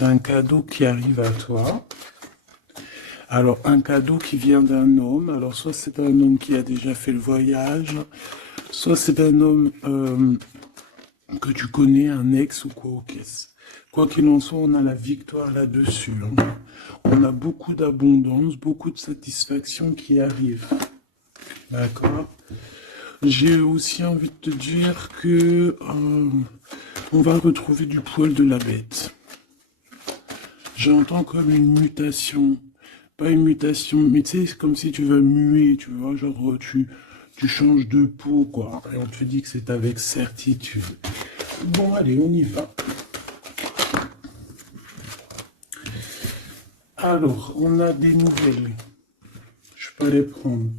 d'un cadeau qui arrive à toi. Alors, un cadeau qui vient d'un homme. Alors, soit c'est un homme qui a déjà fait le voyage, soit c'est un homme que tu connais, un ex ou quoi au caisse. Quoi qu'il en soit, on a la victoire là-dessus. On a beaucoup d'abondance, beaucoup de satisfaction qui arrive. D'accord? J'ai aussi envie de te dire que on va retrouver du poil de la bête. J'entends comme une mutation. Pas une mutation, mais tu sais, c'est comme si tu vas muer, tu vois, genre tu changes de peau, quoi. Et on te dit que c'est avec certitude. Bon, allez, on y va. Alors, on a des nouvelles. Je peux les prendre.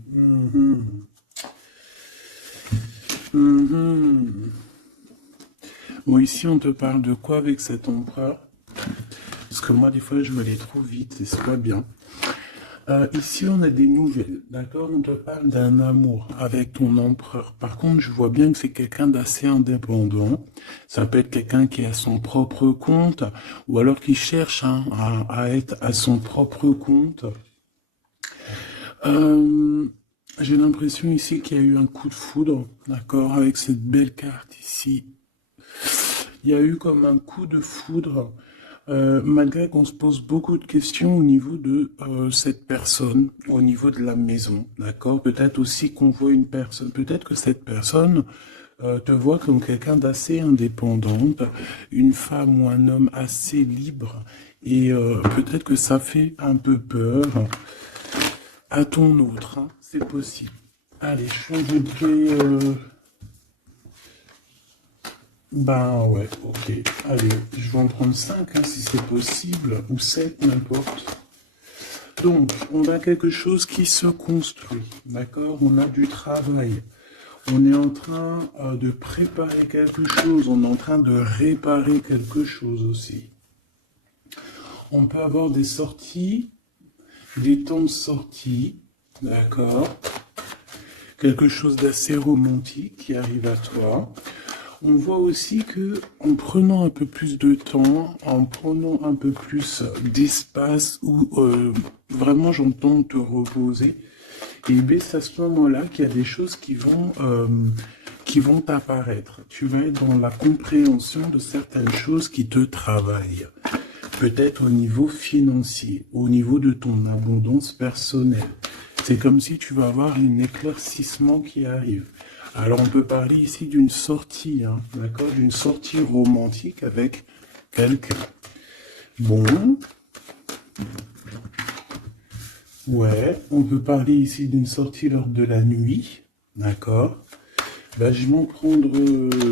Bon, ici, on te parle de quoi avec cet empereur? Parce que moi, des fois, je vais aller trop vite et c'est pas bien. Ici, on a des nouvelles, d'accord? On te parle d'un amour avec ton empereur. Par contre, je vois bien que c'est quelqu'un d'assez indépendant. Ça peut être quelqu'un qui a son propre compte, ou alors qui cherche à être à son propre compte. J'ai l'impression ici qu'il y a eu un coup de foudre, d'accord? Avec cette belle carte ici. Il y a eu comme un coup de foudre. Malgré qu'on se pose beaucoup de questions au niveau de cette personne, au niveau de la maison, d'accord? Peut-être aussi qu'on voit une personne, peut-être que cette personne te voit comme quelqu'un d'assez indépendante, une femme ou un homme assez libre, et peut-être que ça fait un peu peur à ton autre, hein, c'est possible. Allez, change. Ben ouais, ok. Allez, je vais en prendre 5 hein, si c'est possible, ou 7, n'importe. Donc, on a quelque chose qui se construit, d'accord? On a du travail. On est en train de préparer quelque chose, on est en train de réparer quelque chose aussi. On peut avoir des sorties, des temps de sortie, d'accord? Quelque chose d'assez romantique qui arrive à toi. On voit aussi que en prenant un peu plus de temps, en prenant un peu plus d'espace où vraiment j'entends te reposer, et bien c'est à ce moment-là qu'il y a des choses qui vont apparaître. Tu vas être dans la compréhension de certaines choses qui te travaillent. Peut-être au niveau financier, au niveau de ton abondance personnelle. C'est comme si tu vas avoir un éclaircissement qui arrive. Alors on peut parler ici d'une sortie, hein, d'accord, d'une sortie romantique avec quelqu'un. Bon. Ouais, on peut parler ici d'une sortie lors de la nuit, d'accord. Ben, je vais m'en prendre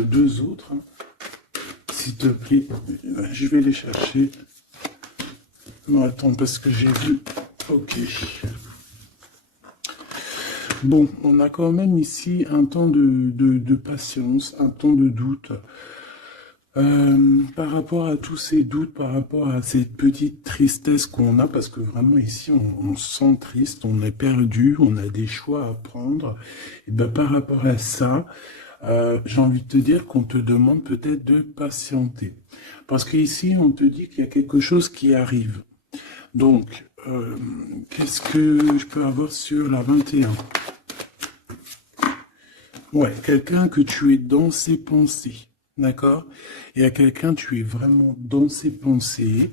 2 autres, hein. S'il te plaît. Je vais les chercher. Non, attends, parce que j'ai vu. Ok. Bon, on a quand même ici un temps de patience, un temps de doute. Par rapport à tous ces doutes, par rapport à cette petite tristesse qu'on a, parce que vraiment ici on se sent triste, on est perdu, on a des choix à prendre. Et ben par rapport à ça, j'ai envie de te dire qu'on te demande peut-être de patienter. Parce qu'ici on te dit qu'il y a quelque chose qui arrive. Donc, qu'est-ce que je peux avoir sur la 21? Ouais, quelqu'un que tu es dans ses pensées, d'accord? Et à quelqu'un, tu es vraiment dans ses pensées.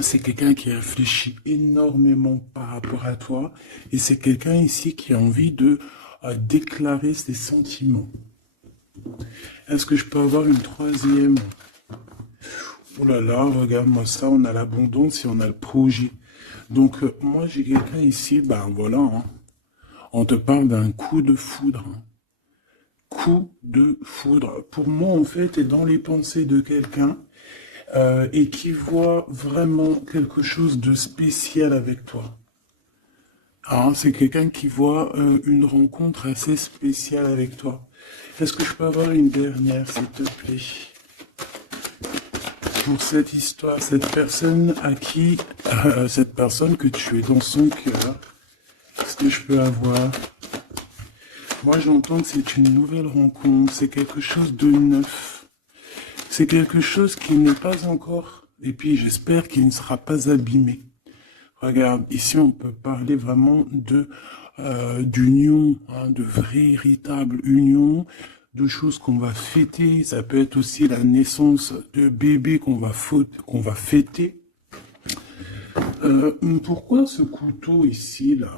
C'est quelqu'un qui réfléchit énormément par rapport à toi. Et c'est quelqu'un ici qui a envie de déclarer ses sentiments. Est-ce que je peux avoir une troisième? Oh là là, regarde-moi ça, on a l'abondance et on a le projet. Donc, moi, j'ai quelqu'un ici, ben voilà, hein. On te parle d'un coup de foudre. Coup de foudre. Pour moi, en fait, est dans les pensées de quelqu'un et qui voit vraiment quelque chose de spécial avec toi. Ah, c'est quelqu'un qui voit une rencontre assez spéciale avec toi. Est-ce que je peux avoir une dernière, s'il te plaît? Pour cette histoire, cette personne à qui, cette personne que tu es dans son cœur, est-ce que je peux avoir? Moi, j'entends que c'est une nouvelle rencontre, c'est quelque chose de neuf. C'est quelque chose qui n'est pas encore, et puis j'espère qu'il ne sera pas abîmé. Regarde, ici on peut parler vraiment de d'union, hein, de véritable union, de choses qu'on va fêter. Ça peut être aussi la naissance de bébés qu'on va fêter. Pourquoi ce couteau ici, là?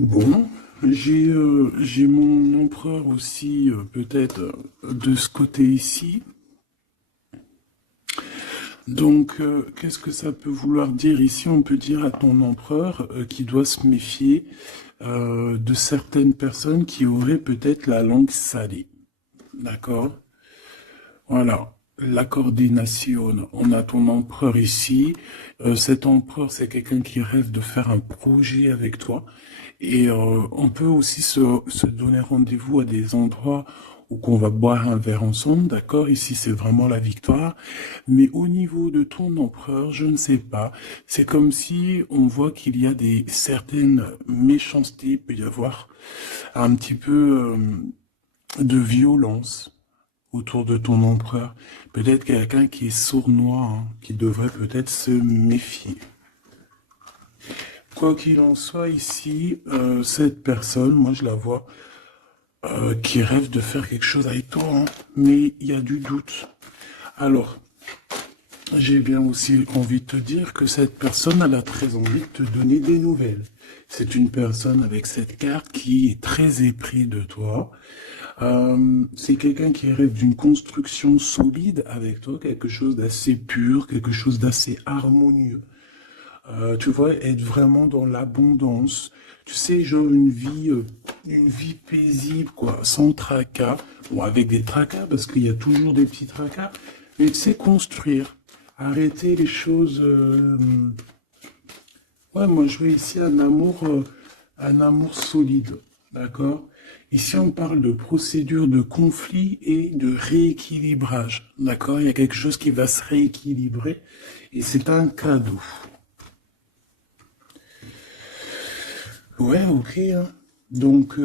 Bon, j'ai mon empereur aussi, peut-être, de ce côté ici. Donc, qu'est-ce que ça peut vouloir dire ici? On peut dire à ton empereur qu'il doit se méfier de certaines personnes qui auraient peut-être la langue salée. D'accord? Voilà. La coordination. On a ton empereur ici. Cet empereur, c'est quelqu'un qui rêve de faire un projet avec toi. Et on peut aussi se donner rendez-vous à des endroits où qu'on va boire un verre ensemble, d'accord? Ici, c'est vraiment la victoire. Mais au niveau de ton empereur, je ne sais pas. C'est comme si on voit qu'il y a certaines méchancetés, il peut y avoir un petit peu de violence autour de ton empereur. Peut-être quelqu'un qui est sournois, hein, qui devrait peut-être se méfier. Quoi qu'il en soit, ici, cette personne, moi je la vois, qui rêve de faire quelque chose avec toi, hein, mais il y a du doute. Alors, j'ai bien aussi envie de te dire que cette personne, elle a très envie de te donner des nouvelles. C'est une personne avec cette carte qui est très épris de toi. C'est quelqu'un qui rêve d'une construction solide avec toi, quelque chose d'assez pur, quelque chose d'assez harmonieux. Tu vois, être vraiment dans l'abondance. Tu sais, genre une vie paisible, quoi, sans tracas. Bon, avec des tracas, parce qu'il y a toujours des petits tracas. Mais tu sais, construire. Arrêter les choses. Ouais, moi, je veux ici un amour solide. D'accord? Ici, on parle de procédure de conflit et de rééquilibrage. D'accord? Il y a quelque chose qui va se rééquilibrer. Et c'est un cadeau. Ouais, ok, hein. Donc,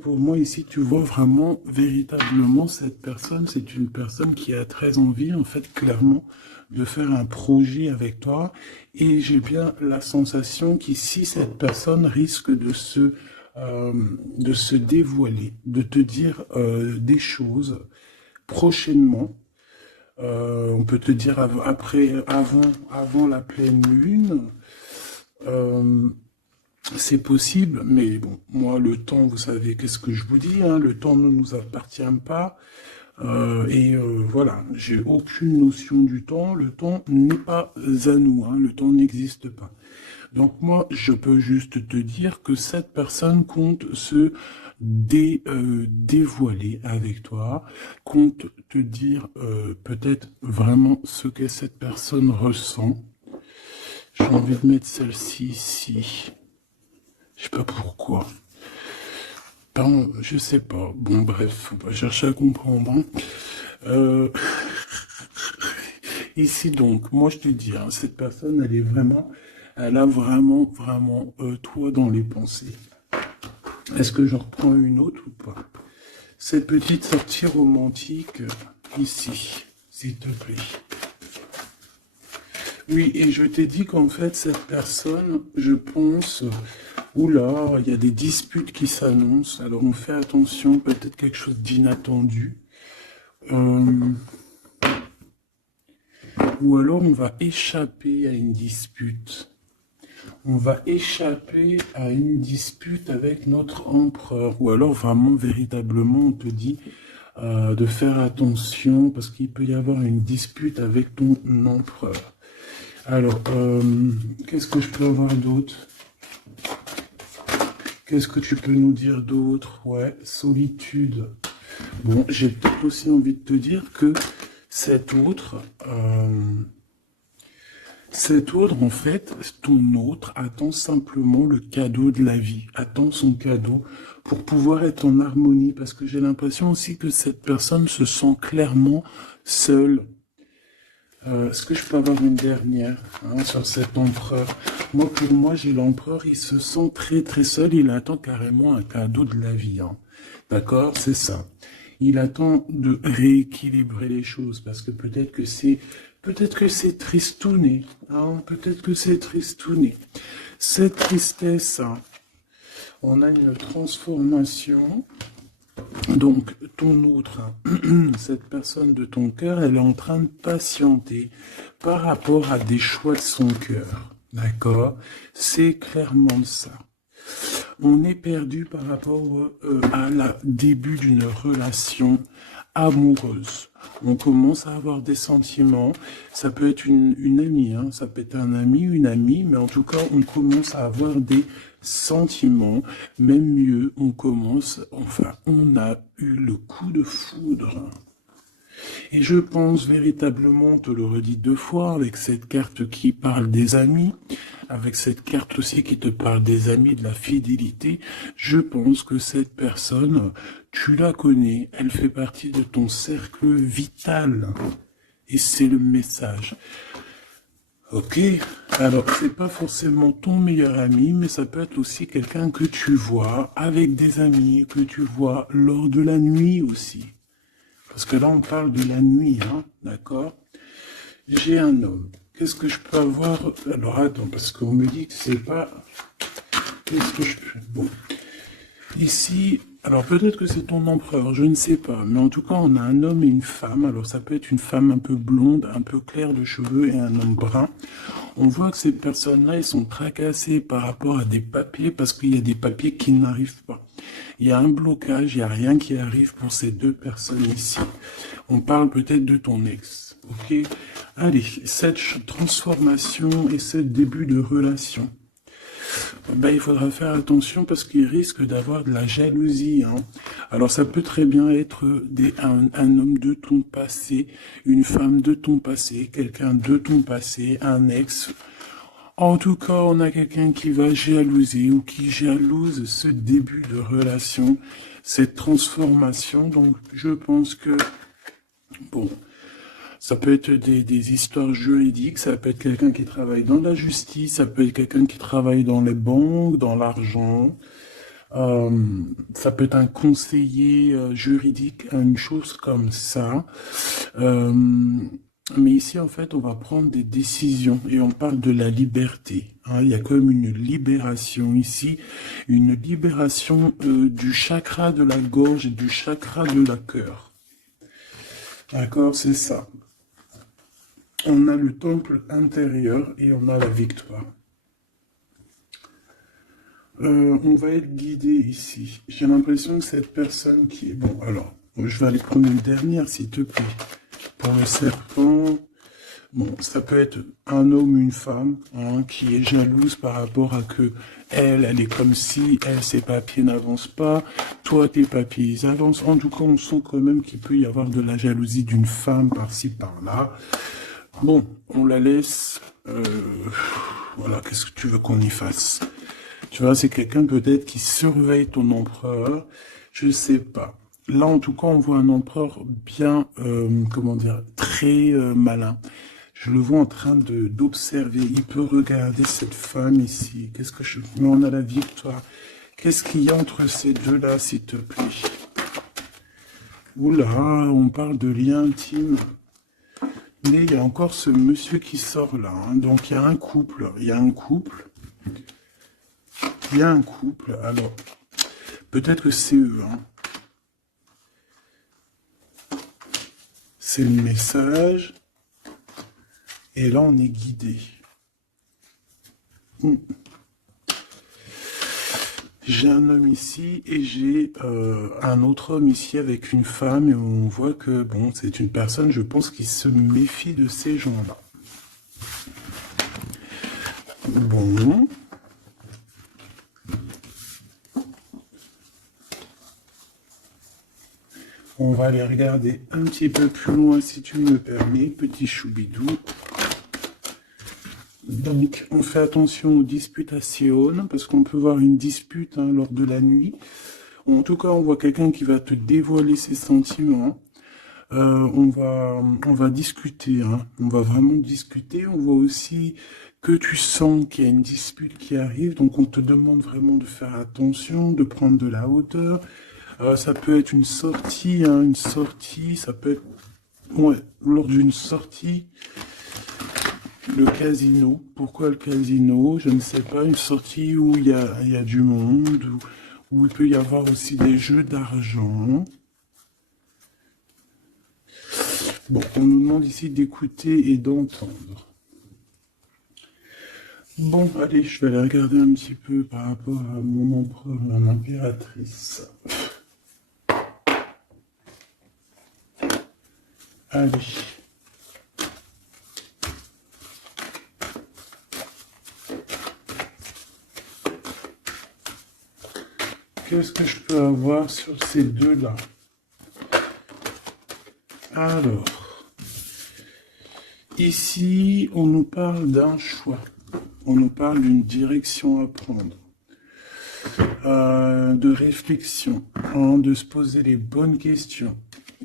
pour moi, ici, tu vois vraiment, véritablement, cette personne, c'est une personne qui a très envie, en fait, clairement, de faire un projet avec toi. Et j'ai bien la sensation qu'ici, cette personne risque de se dévoiler, de te dire des choses prochainement. On peut te dire avant la pleine lune. C'est possible, mais bon, moi, le temps, vous savez, qu'est-ce que je vous dis, hein, le temps ne nous appartient pas. Voilà, j'ai aucune notion du temps. Le temps n'est pas à nous, hein, le temps n'existe pas. Donc moi, je peux juste te dire que cette personne compte se dévoiler avec toi, compte te dire peut-être vraiment ce que cette personne ressent. J'ai envie de mettre celle-ci ici. Je sais pas pourquoi. Pardon, je sais pas. Bon, bref, faut pas chercher à comprendre. Hein. Ici, donc, moi, je te dis, hein, cette personne, elle a vraiment, toi dans les pensées. Est-ce que j'en reprends une autre ou pas? Cette petite sortie romantique, ici, s'il te plaît. Oui, et je t'ai dit qu'en fait, cette personne, je pense... Oula, il y a des disputes qui s'annoncent, alors on fait attention, peut-être quelque chose d'inattendu. Ou alors on va échapper à une dispute. On va échapper à une dispute avec notre empereur. Ou alors vraiment, véritablement, on te dit de faire attention parce qu'il peut y avoir une dispute avec ton empereur. Alors, qu'est-ce que je peux avoir d'autre ? Qu'est-ce que tu peux nous dire d'autre? Ouais, solitude. Bon, j'ai peut-être aussi envie de te dire que cet autre, en fait, ton autre attend simplement le cadeau de la vie, attend son cadeau pour pouvoir être en harmonie, parce que j'ai l'impression aussi que cette personne se sent clairement seule. Est-ce que je peux avoir une dernière sur cet empereur? Moi, pour moi, j'ai l'empereur, il se sent très très seul, il attend carrément un cadeau de la vie. Hein. D'accord? C'est ça. Il attend de rééquilibrer les choses parce que peut-être que c'est tristouné, hein, peut-être que c'est tristouné. Cette tristesse, hein, on a une transformation. Donc, ton autre, hein, cette personne de ton cœur, elle est en train de patienter par rapport à des choix de son cœur. D'accord? C'est clairement ça. On est perdu par rapport à la début d'une relation amoureuse. On commence à avoir des sentiments. Ça peut être une amie, hein, ça peut être un ami, une amie, mais en tout cas, on commence à avoir des sentiments. Même mieux, on a eu le coup de foudre. Et je pense véritablement, on te le redis 2 fois, avec cette carte qui parle des amis, avec cette carte aussi qui te parle des amis, de la fidélité, je pense que cette personne, tu la connais, elle fait partie de ton cercle vital. Et c'est le message. Ok, alors c'est pas forcément ton meilleur ami, mais ça peut être aussi quelqu'un que tu vois avec des amis, que tu vois lors de la nuit aussi. Parce que là, on parle de la nuit, hein, d'accord? J'ai un homme. Qu'est-ce que je peux avoir? Alors, attends, parce qu'on me dit que c'est pas... Qu'est-ce que je peux... Bon. Ici, alors peut-être que c'est ton empereur, je ne sais pas. Mais en tout cas, on a un homme et une femme. Alors, ça peut être une femme un peu blonde, un peu claire de cheveux et un homme brun. On voit que ces personnes-là, ils sont tracassées par rapport à des papiers parce qu'il y a des papiers qui n'arrivent pas. Il y a un blocage, il n'y a rien qui arrive pour ces 2 personnes ici. On parle peut-être de ton ex, ok? Allez, cette transformation et ce début de relation, ben, il faudra faire attention parce qu'il risque d'avoir de la jalousie, hein. Alors ça peut très bien être un homme de ton passé, une femme de ton passé, quelqu'un de ton passé, un ex. En tout cas, on a quelqu'un qui va jalouser ou qui jalouse ce début de relation, cette transformation. Donc, je pense que, bon, ça peut être des histoires juridiques, ça peut être quelqu'un qui travaille dans la justice, ça peut être quelqu'un qui travaille dans les banques, dans l'argent. Ça peut être un conseiller juridique, une chose comme ça. Mais ici, en fait, on va prendre des décisions et on parle de la liberté, hein. Il y a comme une libération ici, une libération du chakra de la gorge et du chakra de la cœur. D'accord, c'est ça. On a le temple intérieur et on a la victoire. On va être guidé ici. J'ai l'impression que cette personne qui est... Bon, alors, je vais aller prendre une dernière, s'il te plaît. Pour le serpent, bon, ça peut être un homme ou une femme, hein, qui est jalouse par rapport à que elle est comme si, ses papiers n'avancent pas, toi, tes papiers, ils avancent. En tout cas, on sent quand même qu'il peut y avoir de la jalousie d'une femme par-ci, par-là. Bon, on la laisse, voilà, qu'est-ce que tu veux qu'on y fasse? Tu vois, c'est quelqu'un peut-être qui surveille ton empereur, je sais pas. Là, en tout cas, on voit un empereur bien, comment dire, très malin. Je le vois en train d'observer. Il peut regarder cette femme ici. Qu'est-ce que je... Mais on a la victoire. Qu'est-ce qu'il y a entre ces deux-là, s'il te plaît? Oula, on parle de lien intime. Mais il y a encore ce monsieur qui sort là, hein. Donc, il y a un couple. Il y a un couple. Il y a un couple. Alors, peut-être que c'est eux, hein. C'est le message. Et là, on est guidé. J'ai un homme ici et j'ai un autre homme ici avec une femme. Et on voit que, bon, c'est une personne, je pense, qui se méfie de ces gens-là. Bon. On va aller regarder un petit peu plus loin, si tu me permets, petit choubidou. Donc, on fait attention aux disputations, parce qu'on peut voir une dispute, hein, lors de la nuit. En tout cas, on voit quelqu'un qui va te dévoiler ses sentiments. On va discuter, hein. On va vraiment discuter. On voit aussi que tu sens qu'il y a une dispute qui arrive. Donc, on te demande vraiment de faire attention, de prendre de la hauteur. Ça peut être une sortie, hein, ça peut être, ouais, lors d'une sortie, le casino. Pourquoi le casino? Je ne sais pas, une sortie où il y a du monde, où il peut y avoir aussi des jeux d'argent. Bon, on nous demande ici d'écouter et d'entendre. Bon, allez, je vais aller regarder un petit peu par rapport à mon empereur, mon impératrice. Allez. Qu'est-ce que je peux avoir sur ces deux-là? Alors, ici, on nous parle d'un choix. On nous parle d'une direction à prendre, de réflexion, hein, de se poser les bonnes questions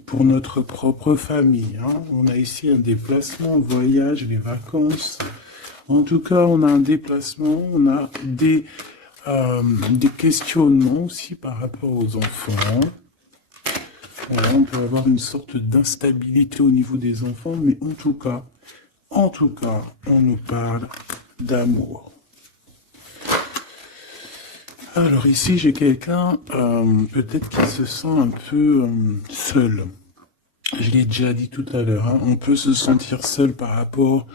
pour notre propre famille. Hein. On a ici un déplacement, un voyage, les vacances. En tout cas, on a un déplacement, on a des questionnements aussi par rapport aux enfants. Voilà, on peut avoir une sorte d'instabilité au niveau des enfants, mais en tout cas, on nous parle d'amour. Alors ici, j'ai quelqu'un peut-être qui se sent un peu seul. Je l'ai déjà dit tout à l'heure, hein, on peut se sentir seul par rapport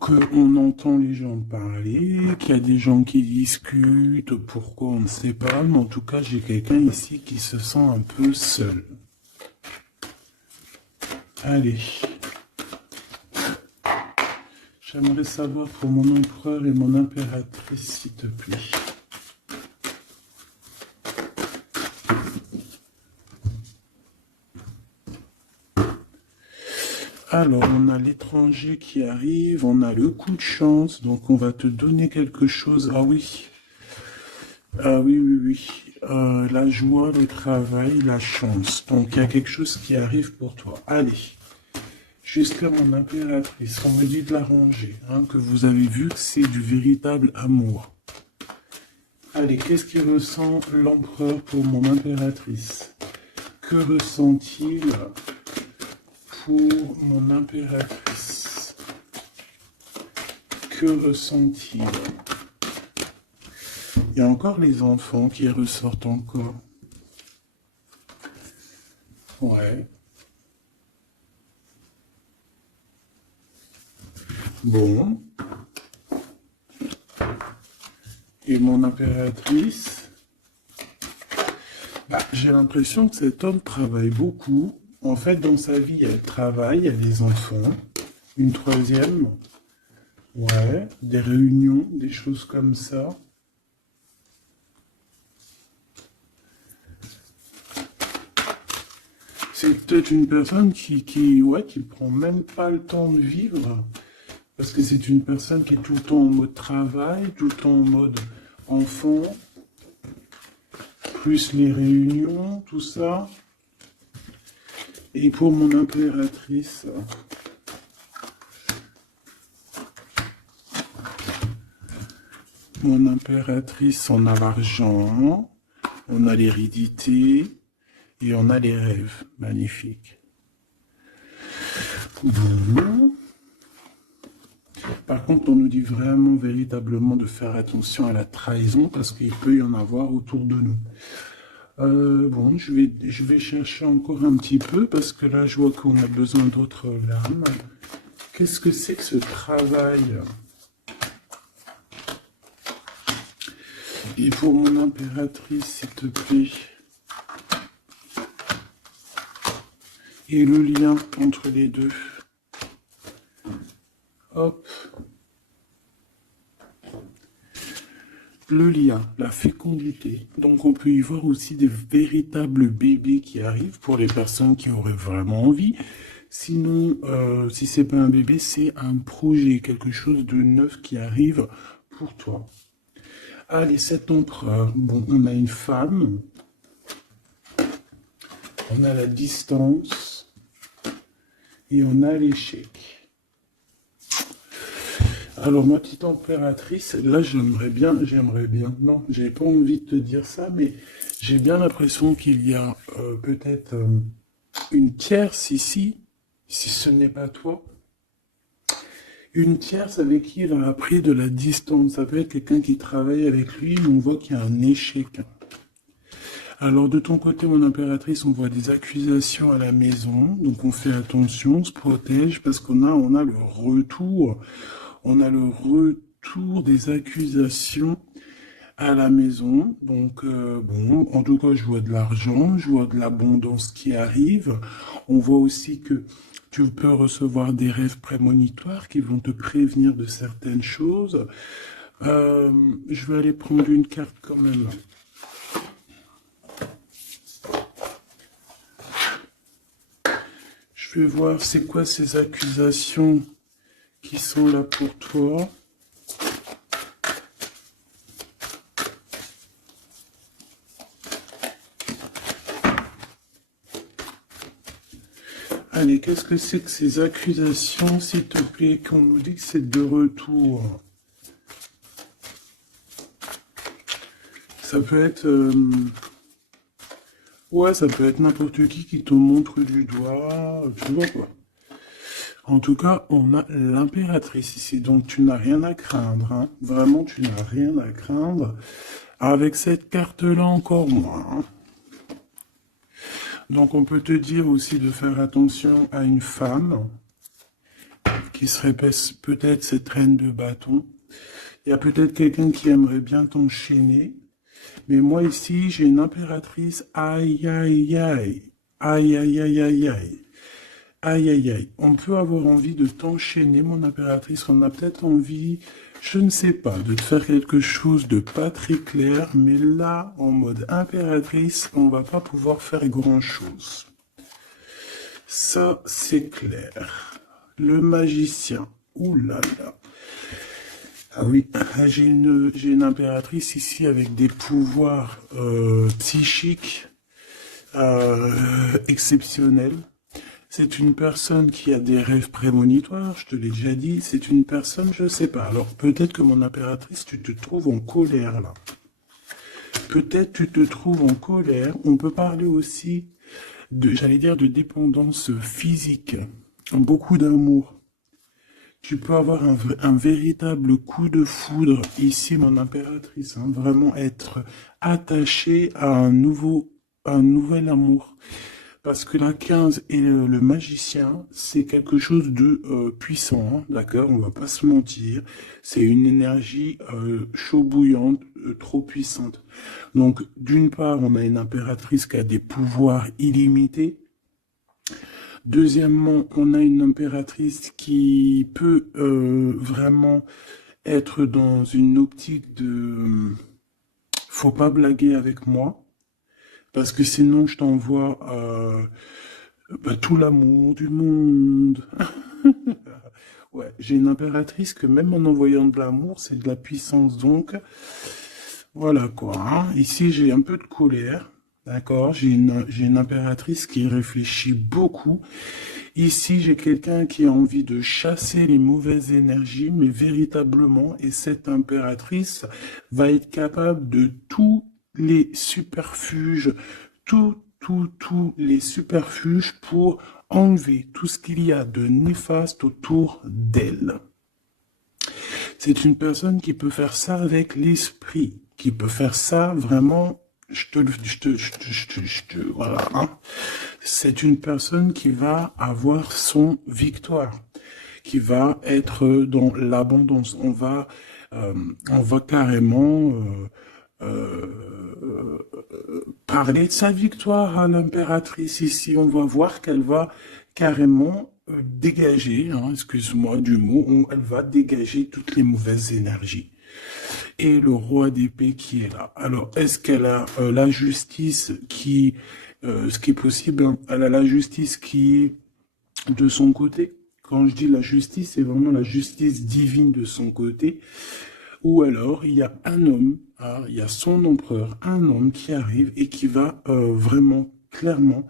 qu'on entend les gens parler, qu'il y a des gens qui discutent, pourquoi on ne sait pas, mais en tout cas, j'ai quelqu'un ici qui se sent un peu seul. Allez. J'aimerais savoir pour mon empereur et mon impératrice, s'il te plaît. Alors, on a l'étranger qui arrive, on a le coup de chance, donc on va te donner quelque chose. Ah oui. Ah oui, oui, oui. La joie, le travail, la chance. Donc, il y a quelque chose qui arrive pour toi. Allez. Jusqu'à mon impératrice, on me dit de la ranger, hein, que vous avez vu que c'est du véritable amour. Allez, qu'est-ce qu'il ressent l'empereur pour mon impératrice? Que ressent-il pour mon impératrice? Que ressent-il? Il y a encore les enfants qui ressortent encore. Ouais. Bon. Et mon impératrice, j'ai l'impression que cet homme travaille beaucoup. En fait, dans sa vie, il y a le travail, il y a les enfants. Une troisième, ouais, des réunions, des choses comme ça. C'est peut-être une personne qui prend même pas le temps de vivre. Parce que c'est une personne qui est tout le temps en mode travail, tout le temps en mode enfant, plus les réunions, tout ça. Et pour mon impératrice, on a l'argent, on a l'hérédité et on a les rêves. Magnifique. Bon. Par contre, on nous dit vraiment, véritablement de faire attention à la trahison parce qu'il peut y en avoir autour de nous. Bon, je vais chercher encore un petit peu parce que là, je vois qu'on a besoin d'autres lames. Qu'est-ce que c'est que ce travail? Et pour mon impératrice, s'il te plaît. Et le lien entre les deux. Hop. Le lien, la fécondité. Donc on peut y voir aussi des véritables bébés qui arrivent pour les personnes qui auraient vraiment envie. Sinon, si c'est pas un bébé, c'est un projet, quelque chose de neuf qui arrive pour toi. Allez, cet empereur. Bon, on a une femme. On a la distance. Et on a l'échec. Alors, ma petite impératrice, là, j'aimerais bien, non, j'ai pas envie de te dire ça, mais j'ai bien l'impression qu'il y a peut-être une tierce ici, si ce n'est pas toi. Une tierce avec qui il a appris de la distance. Ça peut être quelqu'un qui travaille avec lui, mais on voit qu'il y a un échec. Alors, de ton côté, mon impératrice, on voit des accusations à la maison, donc on fait attention, on se protège, parce on a le retour. On a le retour des accusations à la maison. Donc, bon, en tout cas, je vois de l'argent, je vois de l'abondance qui arrive. On voit aussi que tu peux recevoir des rêves prémonitoires qui vont te prévenir de certaines choses. Je vais aller prendre une carte quand même. Je vais voir c'est quoi ces accusations qui sont là pour toi. Allez, qu'est-ce que c'est que ces accusations, s'il te plaît, qu'on nous dit que c'est de retour? Ça peut être... ouais, ça peut être n'importe qui te montre du doigt, tu vois quoi. En tout cas, on a l'impératrice ici, donc tu n'as rien à craindre, hein. Vraiment, tu n'as rien à craindre. Avec cette carte-là, encore moins, hein. Donc, on peut te dire aussi de faire attention à une femme qui serait peut-être cette reine de bâton. Il y a peut-être quelqu'un qui aimerait bien t'enchaîner. Mais moi, ici, j'ai une impératrice. Aïe, aïe, aïe. Aïe, aïe, aïe, aïe, aïe. Aïe, aïe, aïe. On peut avoir envie de t'enchaîner, mon impératrice. On a peut-être envie, je ne sais pas, de te faire quelque chose de pas très clair. Mais là, en mode impératrice, on va pas pouvoir faire grand-chose. Ça, c'est clair. Le magicien. Ouh là là. Ah oui, j'ai une impératrice ici avec des pouvoirs psychiques exceptionnels. C'est une personne qui a des rêves prémonitoires, je te l'ai déjà dit. C'est une personne, je sais pas. Alors peut-être que mon impératrice, tu te trouves en colère là. Peut-être tu te trouves en colère. On peut parler aussi j'allais dire, de dépendance physique. Beaucoup d'amour. Tu peux avoir un véritable coup de foudre ici, mon impératrice. Hein, vraiment être attaché à un nouvel amour. Parce que la 15 et le magicien, c'est quelque chose de puissant, hein, d'accord? On va pas se mentir. C'est une énergie chaud bouillante, trop puissante. Donc, d'une part, on a une impératrice qui a des pouvoirs illimités. Deuxièmement, on a une impératrice qui peut vraiment être dans une optique de faut pas blaguer avec moi. Parce que sinon, je t'envoie tout l'amour du monde. Ouais, j'ai une impératrice que même en envoyant de l'amour, c'est de la puissance. Donc, voilà quoi. Hein. Ici, j'ai un peu de colère. D'accord, j'ai une impératrice qui réfléchit beaucoup. Ici, j'ai quelqu'un qui a envie de chasser les mauvaises énergies, mais véritablement, et cette impératrice va être capable de tous les superfuges, tous les superfuges pour enlever tout ce qu'il y a de néfaste autour d'elle. C'est une personne qui peut faire ça avec l'esprit, qui peut faire ça vraiment, voilà, hein. C'est une personne qui va avoir son victoire, qui va être dans l'abondance. On va carrément parler de sa victoire à l'impératrice ici. On va voir qu'elle va carrément dégager, hein, excuse-moi du mot, elle va dégager toutes les mauvaises énergies. Et le roi d'épée qui est là. Alors, est-ce qu'elle a la justice qui, ce qui est possible, hein, elle a la justice qui est de son côté. Quand je dis la justice, c'est vraiment la justice divine de son côté. Ou alors, il y a un homme, hein, il y a son empereur, un homme qui arrive et qui va vraiment, clairement,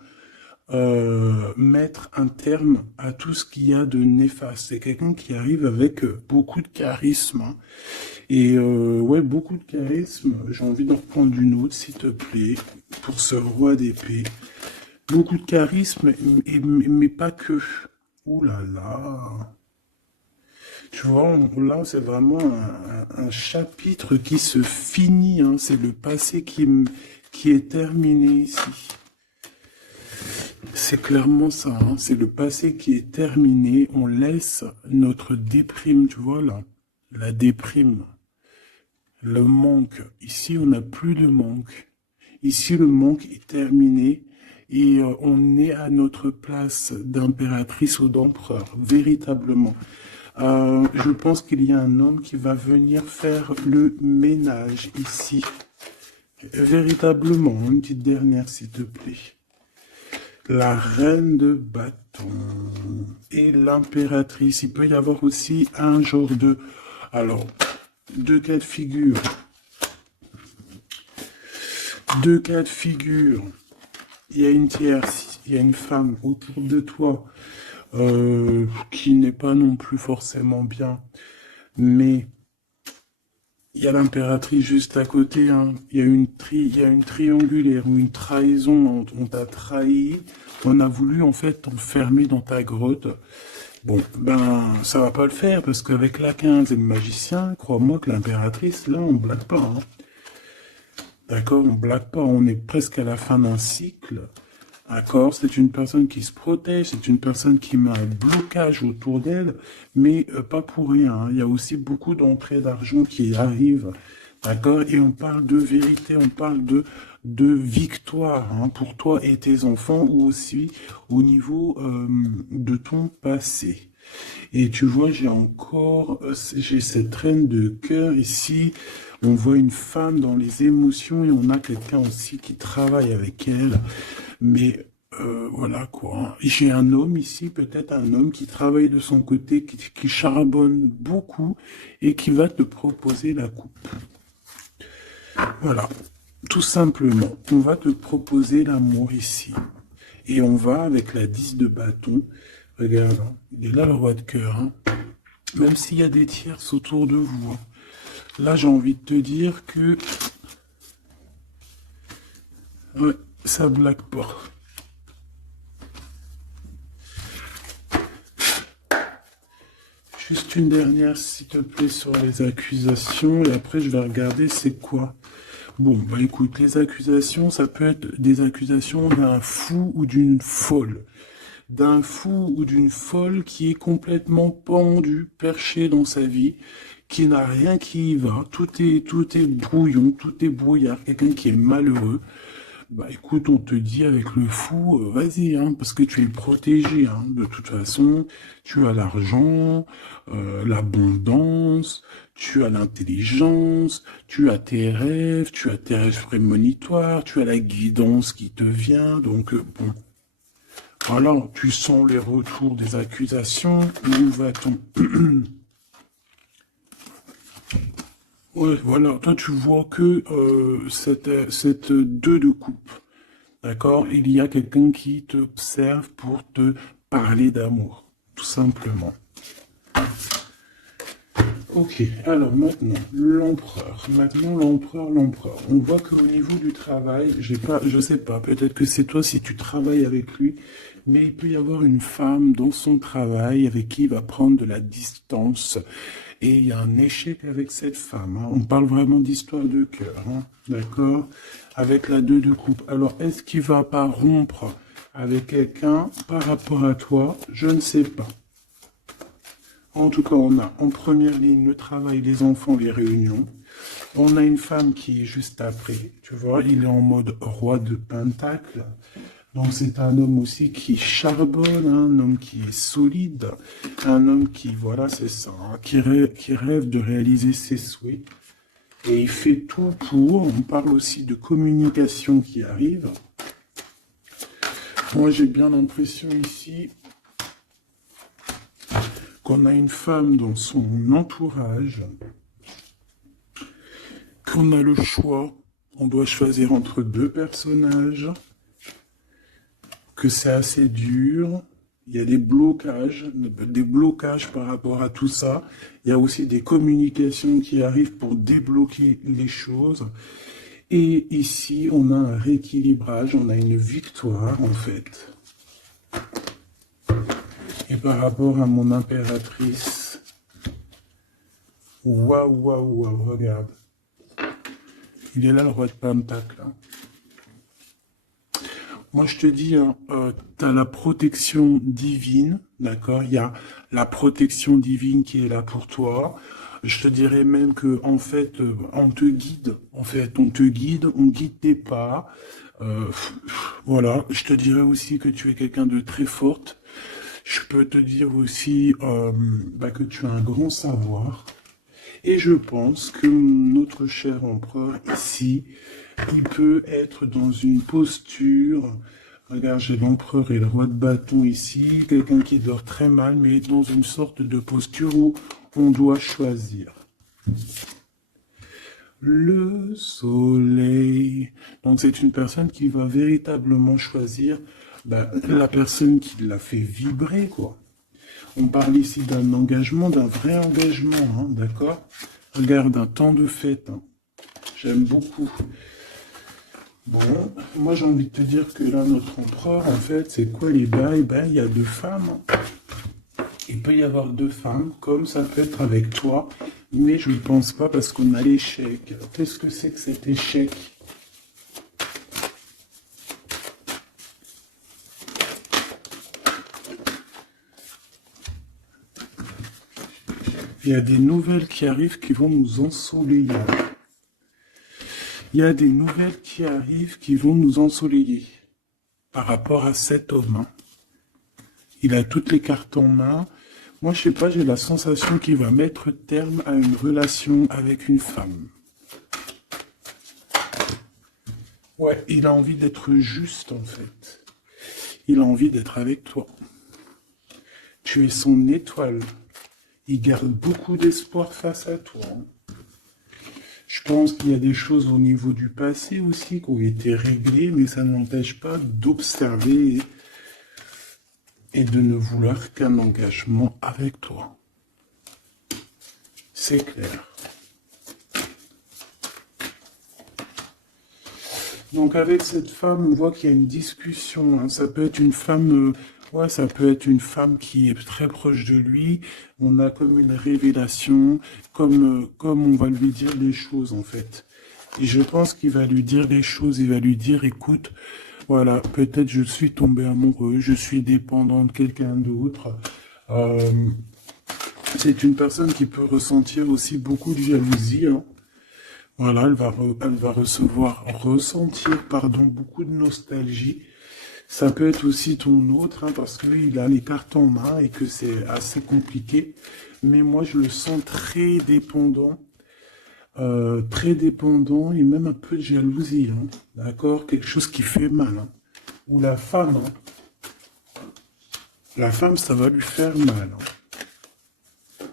mettre un terme à tout ce qu'il y a de néfaste. C'est quelqu'un qui arrive avec beaucoup de charisme, hein. Et ouais, beaucoup de charisme. J'ai envie d'en reprendre une autre, s'il te plaît, pour ce roi d'épée. Beaucoup de charisme, mais pas que. Ouh là là. Tu vois, là, c'est vraiment un chapitre qui se finit, hein. C'est le passé qui est terminé ici. C'est clairement ça, hein. C'est le passé qui est terminé. On laisse notre déprime, tu vois, là. La déprime. Le manque. Ici, on n'a plus de manque. Ici, le manque est terminé. Et on est à notre place d'impératrice ou d'empereur, véritablement. Je pense qu'il y a un homme qui va venir faire le ménage ici. Véritablement, une petite dernière, s'il te plaît. La reine de bâton et l'impératrice. Il peut y avoir aussi un genre de... Alors, deux cas de figure. Deux cas de figure. Il y a une tierce, il y a une femme autour de toi qui n'est pas non plus forcément bien, mais il y a l'impératrice juste à côté, hein. Il y a une triangulaire ou une trahison, on t'a trahi, on a voulu en fait t'enfermer dans ta grotte. Bon, ben ça va pas le faire parce qu'avec la 15 et le magicien, crois-moi que l'impératrice, là on blague pas, hein. D'accord, on blague pas, on est presque à la fin d'un cycle. D'accord, c'est une personne qui se protège, c'est une personne qui met un blocage autour d'elle, mais pas pour rien, hein. Il y a aussi beaucoup d'entrées d'argent qui arrivent. D'accord, et on parle de vérité, on parle de victoire, hein, pour toi et tes enfants, ou aussi au niveau de ton passé. Et tu vois, j'ai cette reine de cœur ici. On voit une femme dans les émotions et on a quelqu'un aussi qui travaille avec elle. Mais voilà quoi. J'ai un homme ici, peut-être un homme qui travaille de son côté, qui charbonne beaucoup et qui va te proposer la coupe. Voilà, tout simplement. On va te proposer l'amour ici. Et on va avec la 10 de bâton. Regarde, hein, il est là le roi de cœur, hein. Même s'il y a des tierces autour de vous, hein. Là, j'ai envie de te dire que... Ouais, ça blague pas. Juste une dernière, s'il te plaît, sur les accusations. Et après, je vais regarder c'est quoi. Bon, bah écoute, les accusations, ça peut être des accusations d'un fou ou d'une folle. D'un fou ou d'une folle qui est complètement pendu, perché dans sa vie, qui n'a rien qui y va, tout est brouillon, tout est brouillard, quelqu'un qui est malheureux. Bah écoute, on te dit avec le fou, vas-y, hein, parce que tu es protégé, hein, de toute façon, tu as l'argent, l'abondance, tu as l'intelligence, tu as tes rêves prémonitoires, tu as la guidance qui te vient, donc bon. Voilà, tu sens les retours des accusations, où va-t-on? Ouais, voilà, toi tu vois que cette 2 de coupe, d'accord? Il y a quelqu'un qui t'observe pour te parler d'amour, tout simplement. Ok, alors maintenant, l'empereur. Maintenant, l'empereur. On voit qu'au niveau du travail, je sais pas, peut-être que c'est toi si tu travailles avec lui, mais il peut y avoir une femme dans son travail avec qui il va prendre de la distance. Et il y a un échec avec cette femme, hein. On parle vraiment d'histoire de cœur, hein. D'accord? Avec la 2 de coupe. Alors, est-ce qu'il va pas rompre avec quelqu'un par rapport à toi? Je ne sais pas. En tout cas, on a en première ligne le travail, les enfants, les réunions. On a une femme qui est juste après, tu vois, il est en mode roi de pentacle. Donc c'est un homme aussi qui charbonne, hein, un homme qui est solide, un homme qui, voilà, c'est ça, hein, qui rêve de réaliser ses souhaits. Et il fait tout pour, on parle aussi de communication qui arrive. Moi j'ai bien l'impression ici qu'on a une femme dans son entourage, qu'on a le choix, on doit choisir entre deux personnages, que c'est assez dur. Il y a des blocages par rapport à tout ça. Il y a aussi des communications qui arrivent pour débloquer les choses. Et ici, on a un rééquilibrage, on a une victoire en fait. Et par rapport à mon impératrice, waouh, waouh, waouh, regarde. Il est là le roi de Pentacle. Moi, je te dis, tu as la protection divine, d'accord? Il y a la protection divine qui est là pour toi. Je te dirais même que, en fait, on te guide. En fait, on te guide, on guide tes pas. Voilà. Je te dirais aussi que tu es quelqu'un de très forte. Je peux te dire aussi que tu as un grand savoir. Et je pense que notre cher empereur ici, il peut être dans une posture, regarde, j'ai l'empereur et le roi de bâton ici, quelqu'un qui dort très mal, mais dans une sorte de posture où on doit choisir. Le soleil. Donc c'est une personne qui va véritablement choisir la personne qui l'a fait vibrer, quoi. On parle ici d'un engagement, d'un vrai engagement, hein, d'accord? Regarde, un temps de fête. Hein. J'aime beaucoup. Bon, moi j'ai envie de te dire que là, notre empereur, en fait, c'est quoi les bails? Ben, il y a 2 femmes. Hein. Il peut y avoir 2 femmes, comme ça peut être avec toi, mais je ne pense pas parce qu'on a l'échec. Qu'est-ce que c'est que cet échec? Il y a des nouvelles qui arrivent qui vont nous ensoleiller. Il y a des nouvelles qui arrivent qui vont nous ensoleiller. Par rapport à cet homme. Hein. Il a toutes les cartes en main. Moi, je sais pas, j'ai la sensation qu'il va mettre terme à une relation avec une femme. Ouais, il a envie d'être juste, en fait. Il a envie d'être avec toi. Tu es son étoile. Il garde beaucoup d'espoir face à toi. Je pense qu'il y a des choses au niveau du passé aussi qui ont été réglées, mais ça n'empêche pas d'observer et de ne vouloir qu'un engagement avec toi. C'est clair. Donc avec cette femme, on voit qu'il y a une discussion. Hein. Ça peut être une femme... Ouais, ça peut être une femme qui est très proche de lui. On a comme une révélation, comme on va lui dire des choses, en fait. Et je pense qu'il va lui dire des choses. Il va lui dire, écoute, voilà, peut-être je suis tombé amoureux, je suis dépendant de quelqu'un d'autre. C'est une personne qui peut ressentir aussi beaucoup de jalousie. Hein. Voilà, elle va ressentir beaucoup de nostalgie. Ça peut être aussi ton autre, hein, parce qu'il a les cartes en main et que c'est assez compliqué. Mais moi, je le sens très dépendant et même un peu de jalousie. Hein, d'accord? Quelque chose qui fait mal. Hein. Ou la femme. Hein. La femme, ça va lui faire mal. Hein.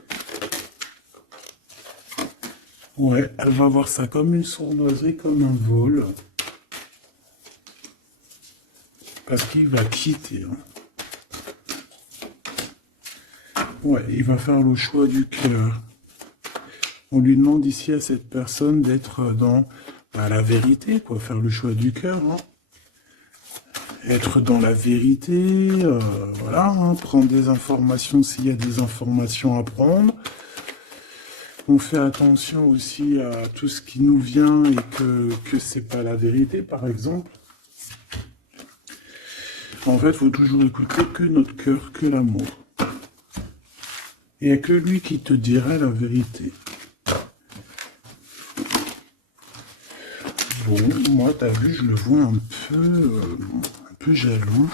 Ouais, elle va voir ça comme une sournoiserie, comme un vol. Parce qu'il va quitter. Hein. Ouais, il va faire le choix du cœur. On lui demande ici à cette personne d'être dans la vérité, quoi. Faire le choix du cœur. Hein. Être dans la vérité, voilà. Hein, prendre des informations s'il y a des informations à prendre. On fait attention aussi à tout ce qui nous vient et que c'est pas la vérité, par exemple. En fait, il faut toujours écouter que notre cœur, que l'amour. Il n'y a que lui qui te dira la vérité. Bon, moi, t'as vu, je le vois un peu jaloux.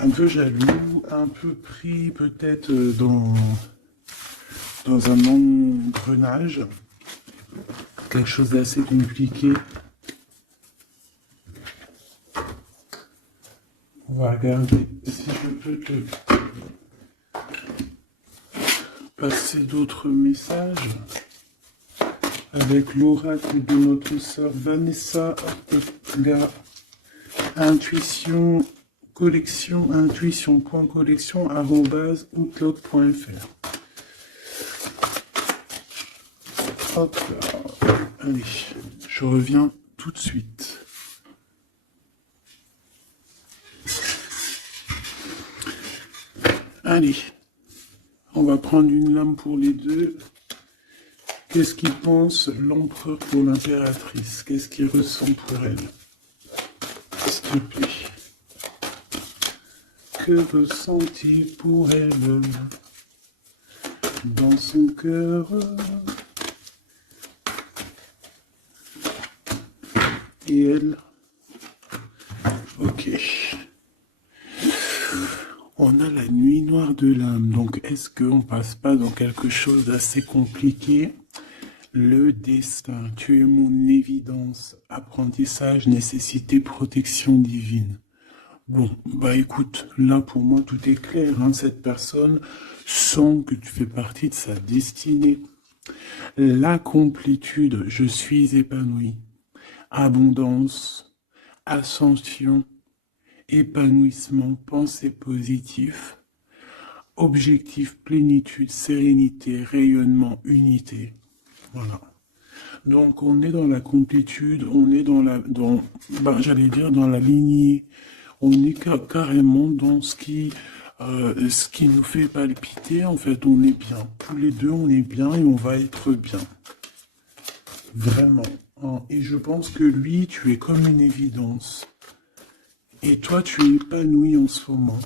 Un peu jaloux, un peu pris peut-être dans un engrenage. Quelque chose d'assez compliqué. On va regarder si je peux te passer d'autres messages avec l'oracle de notre sœur Vanessa Ortega. Intuition collection, intuition.collection@outlook.fr. Hop là. Allez, je reviens tout de suite. Allez, on va prendre une lame pour les deux. Qu'est-ce qu'il pense l'empereur pour l'impératrice? Qu'est-ce qu'il ressent pour elle? S'il te plaît. Que ressent-il pour elle dans son cœur? Et elle? Ok. On a la nuit noire de l'âme. Donc, est-ce qu'on passe pas dans quelque chose d'assez compliqué? Le destin. Tu es mon évidence. Apprentissage, nécessité, protection divine. Bon, bah écoute, là pour moi tout est clair, hein. Cette personne sent que tu fais partie de sa destinée. La complétude, je suis épanoui. Abondance, ascension, épanouissement, pensée positive, objectif, plénitude, sérénité, rayonnement, unité. Voilà. Donc on est dans la complétude, on est dans la, j'allais dire dans la lignée. On est carrément dans ce qui nous fait palpiter. En fait, on est bien. Tous les deux, on est bien et on va être bien. Vraiment. Et je pense que lui, tu es comme une évidence. Et toi, tu es épanoui en ce moment.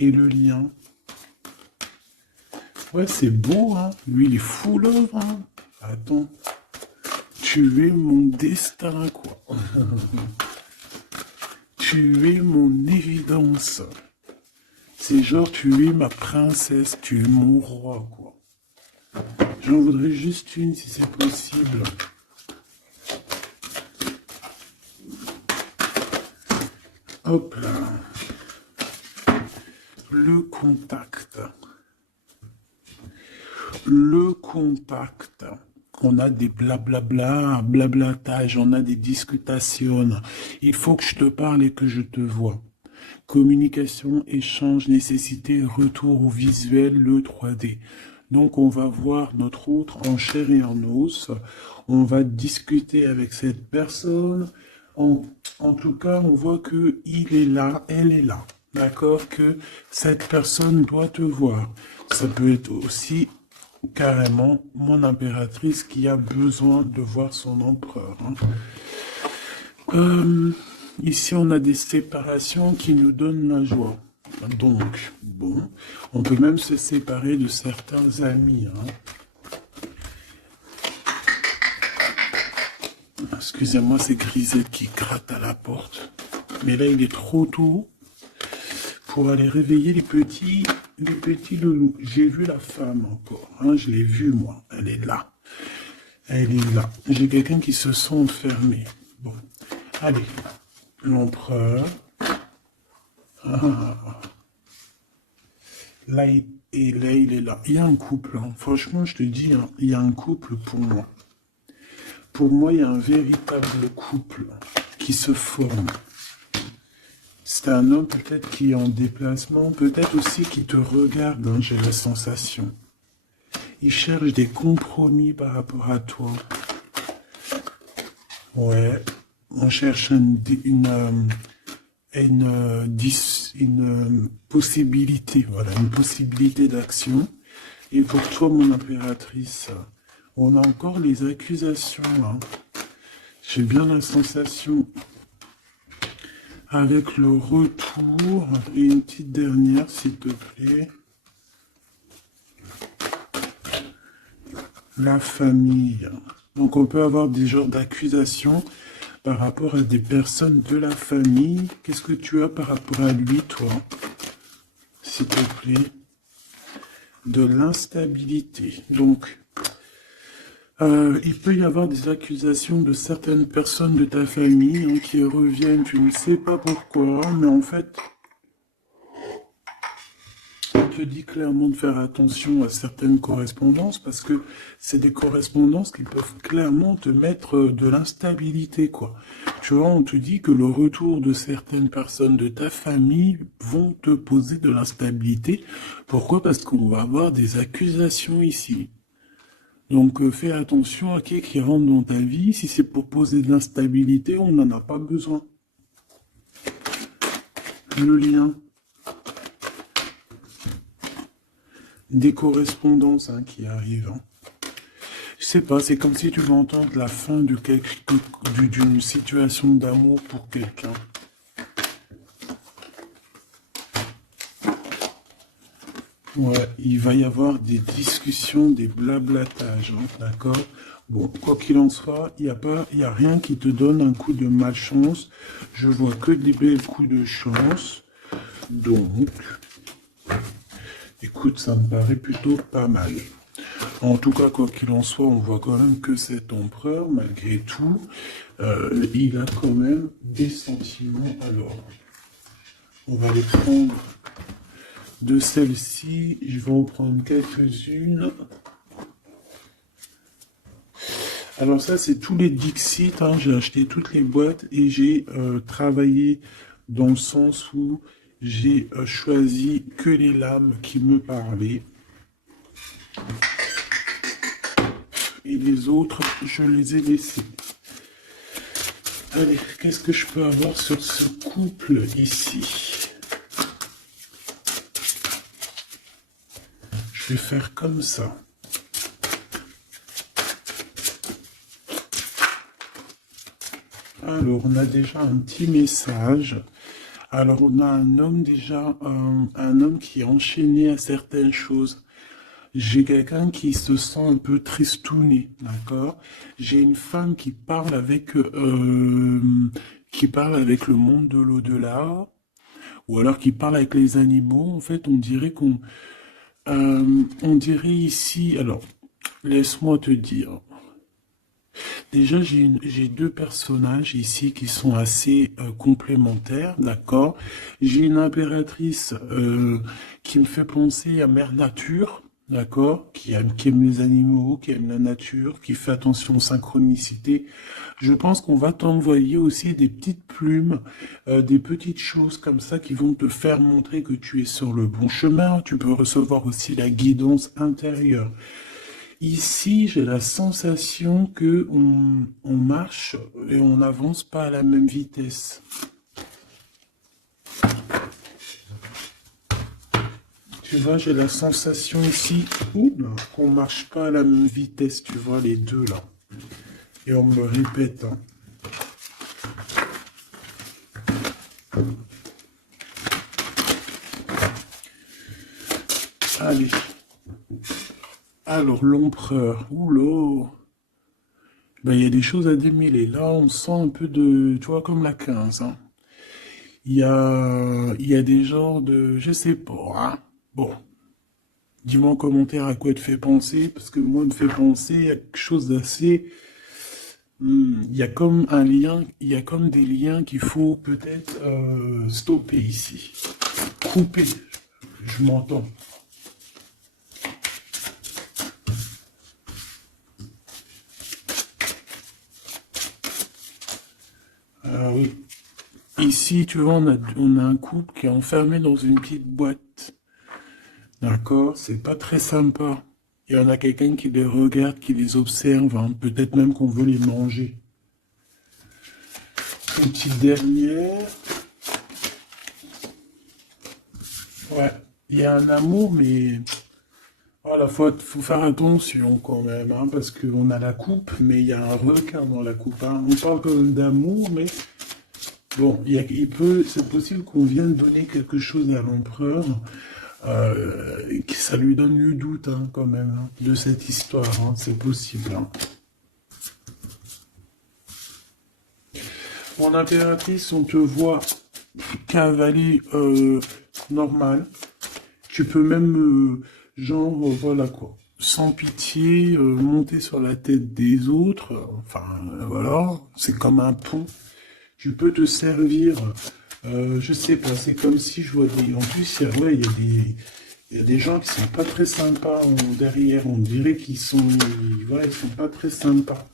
Et le lien. Ouais, c'est beau, hein. Lui, il est full love, hein. Attends. Tu es mon destin, quoi. Tu es mon évidence. C'est genre, tu es ma princesse, tu es mon roi, quoi. J'en voudrais juste une, si c'est possible. Hop là. Le contact. Le contact. On a des blablabla, blablatage, on a des discutations. Il faut que je te parle et que je te vois. Communication, échange, nécessité, retour au visuel, le 3D. Donc on va voir notre autre en chair et en os. On va discuter avec cette personne. En tout cas, on voit que il est là, elle est là. D'accord? Que cette personne doit te voir. Ça peut être aussi carrément mon impératrice qui a besoin de voir son empereur. Ici, on a des séparations qui nous donnent la joie. Donc, bon, on peut même se séparer de certains amis. Excusez-moi, c'est Grisette qui gratte à la porte. Mais là, il est trop tôt pour aller réveiller les petits loulous. J'ai vu la femme encore, je l'ai vue moi, elle est là. Elle est là. J'ai quelqu'un qui se sent enfermé. Bon, allez, l'empereur. Là, il est là. Il y a un couple, franchement, je te dis, il y a un couple pour moi. Pour moi, il y a un véritable couple qui se forme. C'est un homme peut-être qui est en déplacement, peut-être aussi qui te regarde, j'ai la sensation. Il cherche des compromis par rapport à toi. Ouais, on cherche une possibilité, voilà, une possibilité d'action. Et pour toi, mon impératrice, on a encore les accusations, J'ai bien la sensation. Avec le retour, et une petite dernière, s'il te plaît. La famille. Donc on peut avoir des genres d'accusations par rapport à des personnes de la famille. Qu'est-ce que tu as par rapport à lui, toi? S'il te plaît. De l'instabilité. Donc, il peut y avoir des accusations de certaines personnes de ta famille qui reviennent, tu ne sais pas pourquoi, mais en fait, on te dit clairement de faire attention à certaines correspondances parce que c'est des correspondances qui peuvent clairement te mettre de l'instabilité, quoi. tu vois, on te dit que le retour de certaines personnes de ta famille vont te poser de l'instabilité. Pourquoi? Parce qu'on va avoir des accusations ici. Donc fais attention à qui rentre dans ta vie. Si c'est pour poser de l'instabilité, on n'en a pas besoin. Le lien. Des correspondances qui arrivent. Je sais pas, c'est comme si tu veux entendre la fin d'une situation d'amour pour quelqu'un. Ouais, il va y avoir des discussions, des blablatages, d'accord? Bon, quoi qu'il en soit, il y a rien qui te donne un coup de malchance. Je vois que des belles coups de chance. Donc, écoute, ça me paraît plutôt pas mal. En tout cas, quoi qu'il en soit, on voit quand même que cet empereur, malgré tout, il a quand même des sentiments. Alors, on va les prendre de celle-ci. Je vais en prendre quelques-unes. Alors ça, c'est tous les Dixit. J'ai acheté toutes les boîtes et j'ai travaillé dans le sens où j'ai choisi que les lames qui me parlaient. Et les autres, je les ai laissés. Allez, qu'est-ce que je peux avoir sur ce couple ici? Je vais faire comme ça. Alors, on a déjà un petit message. Alors, on a un homme déjà, un homme qui est enchaîné à certaines choses. J'ai quelqu'un qui se sent un peu tristouné, d'accord? J'ai une femme qui parle avec le monde de l'au-delà, ou alors qui parle avec les animaux. En fait, on dirait on dirait ici. Alors, laisse-moi te dire. Déjà, j'ai deux personnages ici qui sont assez complémentaires, d'accord? J'ai une impératrice qui me fait penser à Mère Nature, d'accord? Qui aime les animaux, qui aime la nature, qui fait attention aux synchronicités. Je pense qu'on va t'envoyer aussi des petites plumes, des petites choses comme ça qui vont te faire montrer que tu es sur le bon chemin. Tu peux recevoir aussi la guidance intérieure. Ici, j'ai la sensation que on marche et on n'avance pas à la même vitesse. Tu vois, j'ai la sensation ici qu'on marche pas à la même vitesse, tu vois, les deux là. Et on me le répète. Allez. Alors, l'empereur, oula, ben, il y a des choses à démêler. Là, on sent un peu de, tu vois, comme la 15. Il y a des genres de, je sais pas. Bon, dis-moi en commentaire à quoi te fait penser, parce que moi, me fait penser à quelque chose d'assez... il y a comme un lien, il y a comme des liens qu'il faut peut-être stopper ici. Couper, je m'entends. Oui. Ici, tu vois, on a un couple qui est enfermé dans une petite boîte. D'accord? C'est pas très sympa. Il y en a quelqu'un qui les regarde, qui les observe. Peut-être même qu'on veut les manger. Une petite dernière. Ouais. Il y a un amour, mais... Voilà, faut faire attention quand même, parce qu'on a la coupe, mais il y a un requin dans la coupe. On parle quand même d'amour, mais bon, c'est possible qu'on vienne donner quelque chose à l'empereur, que ça lui donne le doute quand même de cette histoire, c'est possible. Mon impératrice, on te voit cavaler normal. Tu peux même... genre, voilà quoi, sans pitié, monter sur la tête des autres, voilà, c'est comme un pont. Tu peux te servir, je sais pas, c'est comme si je vois des... En plus, il y a des gens qui sont pas très sympas derrière, on dirait qu'ils sont... Voilà, ils sont pas très sympas.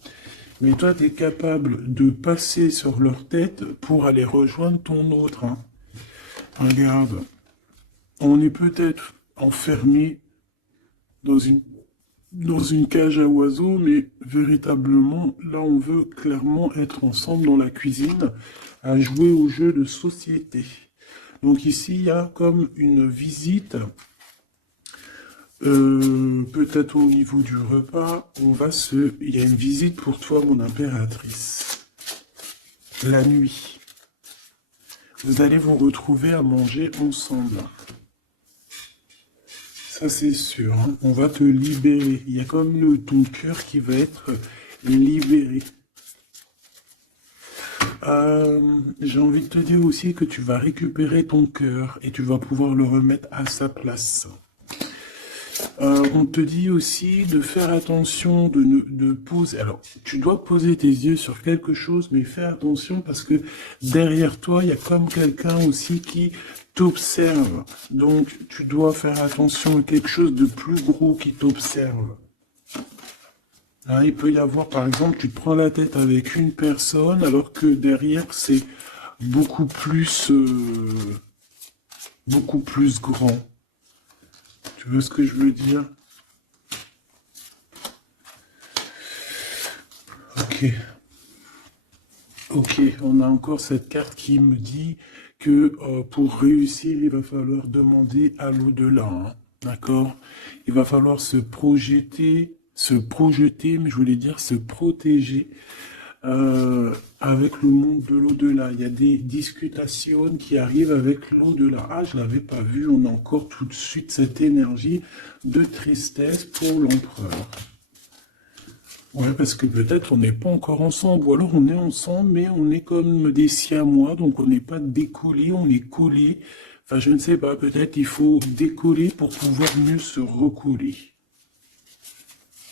Mais toi, tu es capable de passer sur leur tête pour aller rejoindre ton autre. Hein. Regarde, on est peut-être enfermé dans une cage à oiseaux, mais véritablement, là, on veut clairement être ensemble dans la cuisine à jouer aux jeux de société. Donc ici, il y a comme une visite, peut-être au niveau du repas, il y a une visite pour toi, mon impératrice. La nuit. Vous allez vous retrouver à manger ensemble. Ça, c'est sûr. Hein. On va te libérer. Il y a comme ton cœur qui va être libéré. J'ai envie de te dire aussi que tu vas récupérer ton cœur et tu vas pouvoir le remettre à sa place. On te dit aussi de faire attention, de poser. Alors, tu dois poser tes yeux sur quelque chose, mais fais attention parce que derrière toi, il y a comme quelqu'un aussi qui t'observe. Donc, tu dois faire attention à quelque chose de plus gros qui t'observe. Hein, il peut y avoir, par exemple, tu te prends la tête avec une personne, alors que derrière, c'est beaucoup plus grand. Tu vois ce que je veux dire? Ok. Ok, on a encore cette carte qui me dit que pour réussir, il va falloir demander à l'au-delà. Hein, d'accord? Il va falloir se projeter, mais je voulais dire se protéger avec le monde de l'au-delà. Il y a des discutations qui arrivent avec l'au-delà. Ah, je l'avais pas vu, on a encore tout de suite cette énergie de tristesse pour l'empereur. Ouais, parce que peut-être on n'est pas encore ensemble, ou alors on est ensemble, mais on est comme des siamois, donc on n'est pas décollé, on est collé. Enfin, je ne sais pas, peut-être il faut décoller pour pouvoir mieux se recoller.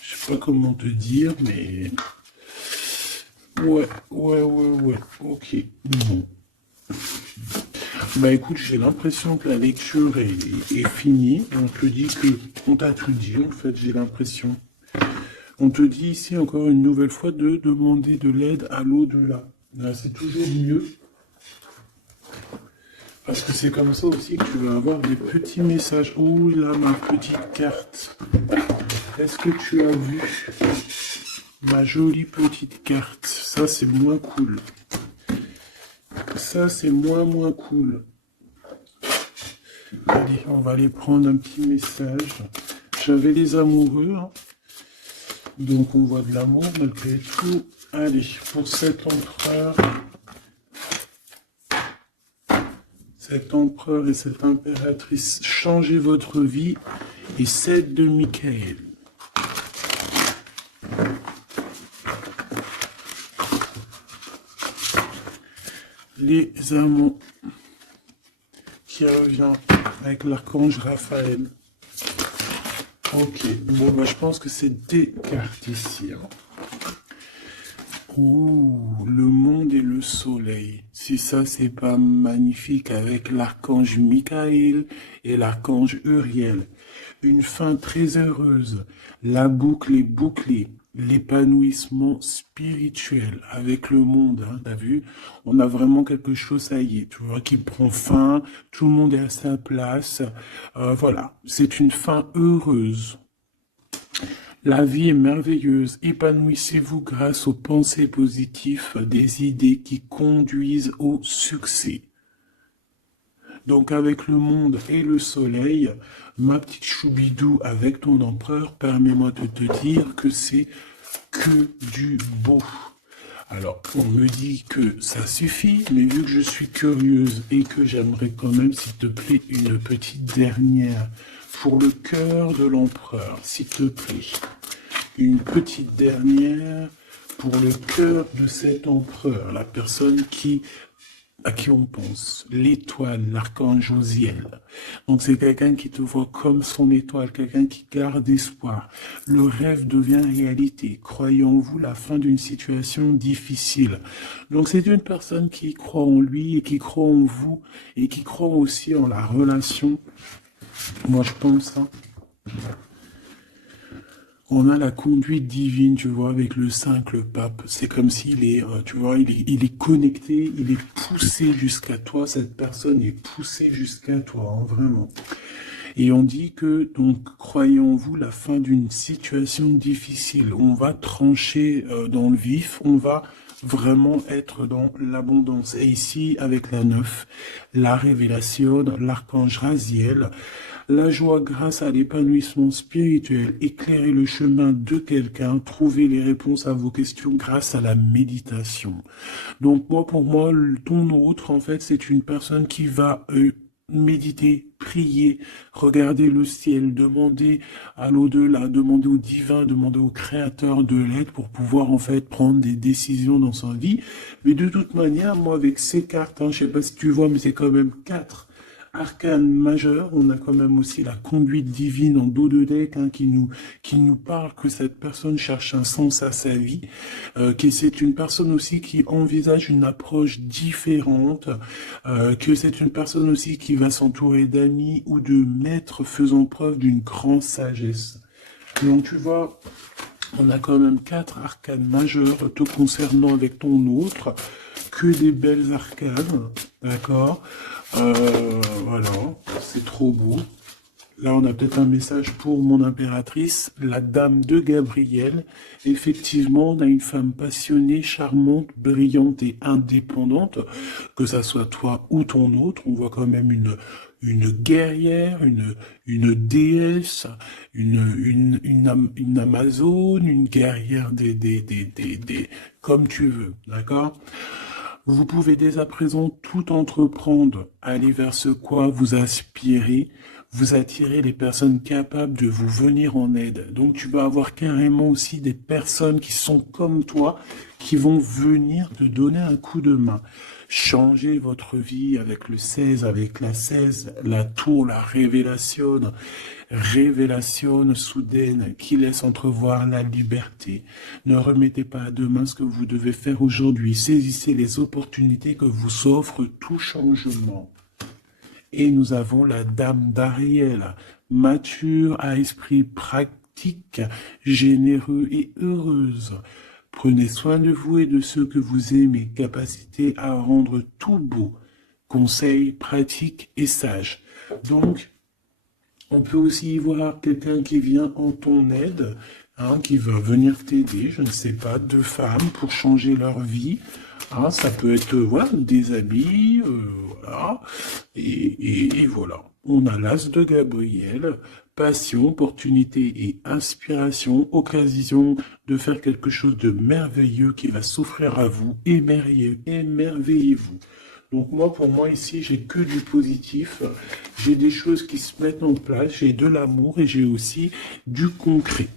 Je sais pas comment te dire, mais... Ouais, ok, bon. Bah écoute, j'ai l'impression que la lecture est finie, on te dit que... On t'a tout dit, en fait, j'ai l'impression. On te dit ici encore une nouvelle fois de demander de l'aide à l'au-delà. Là, c'est toujours mieux. Parce que c'est comme ça aussi que tu vas avoir des petits messages. Oh là, ma petite carte. Est-ce que tu as vu ma jolie petite carte? Ça, c'est moins cool. Ça, c'est moins cool. Allez, on va aller prendre un petit message. J'avais les amoureux, hein. Donc on voit de l'amour malgré tout. Allez, pour cet empereur et cette impératrice, changez votre vie et 7 de Michael. Les amants qui revient avec l'archange Raphaël. Ok, bon bah je pense que c'est des cartes ici. Hein. Ouh, le monde et le soleil. Si ça c'est pas magnifique avec l'archange Michael et l'archange Uriel. Une fin très heureuse. La boucle est bouclée. L'épanouissement spirituel avec le monde, hein, t'as vu? On a vraiment quelque chose, ça y est, tu vois, qui prend fin, tout le monde est à sa place. Voilà, c'est une fin heureuse. La vie est merveilleuse. Épanouissez-vous grâce aux pensées positives, des idées qui conduisent au succès. Donc avec le monde et le soleil, ma petite choubidou avec ton empereur, permets-moi de te dire que c'est que du beau. Alors, on me dit que ça suffit, mais vu que je suis curieuse et que j'aimerais quand même, s'il te plaît, une petite dernière pour le cœur de l'empereur, s'il te plaît. Une petite dernière pour le cœur de cet empereur, la personne à qui on pense, l'étoile, l'archange Josiel. Donc c'est quelqu'un qui te voit comme son étoile, quelqu'un qui garde espoir. Le rêve devient réalité. Croyez en vous la fin d'une situation difficile. Donc c'est une personne qui croit en lui et qui croit en vous et qui croit aussi en la relation. Moi je pense, hein. On a la conduite divine, tu vois, avec le 5, le pape. C'est comme s'il est, tu vois, il est connecté, il est poussé jusqu'à toi. Cette personne est poussée jusqu'à toi, hein, vraiment. Et on dit que, donc, croyez en vous, la fin d'une situation difficile. On va trancher dans le vif, on va vraiment être dans l'abondance. Et ici, avec la 9, la révélation, l'archange Raziel, la joie grâce à l'épanouissement spirituel, éclairer le chemin de quelqu'un, trouver les réponses à vos questions grâce à la méditation. Donc moi, pour moi, ton autre, en fait, c'est une personne qui va méditer, prier, regarder le ciel, demander à l'au-delà, demander au divin, demander au créateur de l'aide pour pouvoir en fait prendre des décisions dans sa vie. Mais de toute manière, moi avec ces cartes, hein, je sais pas si tu vois, mais c'est quand même 4 arcanes majeures. On a quand même aussi la conduite divine en dos de deck, hein, qui nous parle que cette personne cherche un sens à sa vie, que c'est une personne aussi qui envisage une approche différente, que c'est une personne aussi qui va s'entourer d'amis ou de maîtres faisant preuve d'une grande sagesse. Donc tu vois, on a quand même 4 arcanes majeures te concernant avec ton autre, que des belles arcanes, d'accord. Voilà, c'est trop beau. Là, on a peut-être un message pour mon impératrice, la dame de Gabriel. Effectivement, on a une femme passionnée, charmante, brillante et indépendante, que ça soit toi ou ton autre. On voit quand même une guerrière, une déesse, une amazone, une guerrière comme tu veux, d'accord? Vous pouvez dès à présent tout entreprendre, aller vers ce quoi vous aspirez, vous attirez les personnes capables de vous venir en aide. Donc tu vas avoir carrément aussi des personnes qui sont comme toi, qui vont venir te donner un coup de main. Changez votre vie avec le 16, avec la 16, la tour, la révélation soudaine qui laisse entrevoir la liberté. Ne remettez pas à demain ce que vous devez faire aujourd'hui. Saisissez les opportunités que vous offre tout changement. Et nous avons la dame d'Ariel, mature à esprit pratique, généreux et heureuse. Prenez soin de vous et de ceux que vous aimez, capacité à rendre tout beau, conseils pratiques et sages. Donc, on peut aussi y voir quelqu'un qui vient en ton aide, hein, qui veut venir t'aider, je ne sais pas, 2 femmes pour changer leur vie. Hein, ça peut être voilà, des habits, voilà. Et voilà. On a l'as de Gabriel, passion, opportunité et inspiration, occasion de faire quelque chose de merveilleux qui va s'offrir à vous, émerveillez-vous. Donc moi, pour moi, ici, j'ai que du positif. J'ai des choses qui se mettent en place, j'ai de l'amour et j'ai aussi du concret.